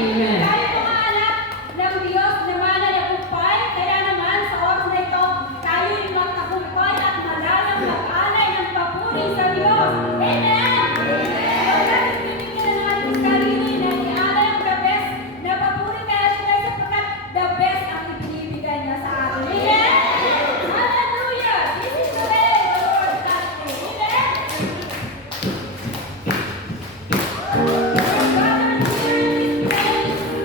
Amen. Tayo mga anak ng Diyos na mananagumpay, kaya naman sa oras na ito, tayo'y magtagumpay at malalang mag-alay ng papuri sa Diyos. Amen! Amen! Binigyan na natin sa sarili na i-alay ang the best na papuri kaya siya sapagkat the best ang ibinibigay niya sa atin. Amen! Hallelujah! This is the way the Lord has made. Amen! Father, hear this praise.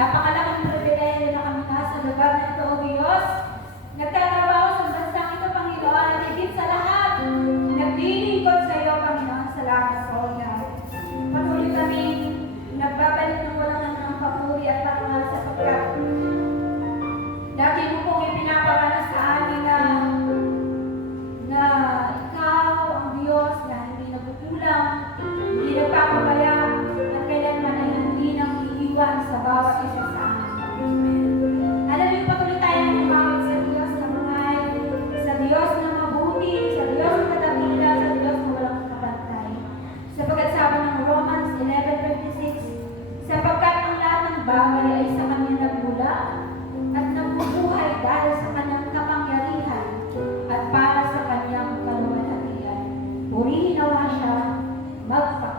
Napakalaking pribilehiyo na kami nasa lugar na ito, O Diyos. Nagtatrabaho sa bansang ito, Panginoon, at higit sa lahat, naglilingkod sa iyo, Panginoon. Salamat po, Lord. Patuloy kami nagbabalik ng walang hanggang papuri at parangal sapagkat lagi mo pong ipinaparanas sa amin na ikaw ang Diyos na hindi nagkukulang, hindi nagpapabaya, at kailanman ay hindi nang iiwan sa bawat isa sa amin. Alam niyo, patuloy tayo ng umawit sa Diyos na bungay, sa Diyos na mabuti, sa Diyos na kadakila, sa Diyos na walang kabantay. Sapagkat sabi ng Romans 11:26, sapagkat ang lahat ng bagay ay sa Kanya nagmula at nabubuhay dahil sa Kanyang kapangyarihan at para sa Kanyang kaluwalhatian. Purihin nawa siya magpapalagay.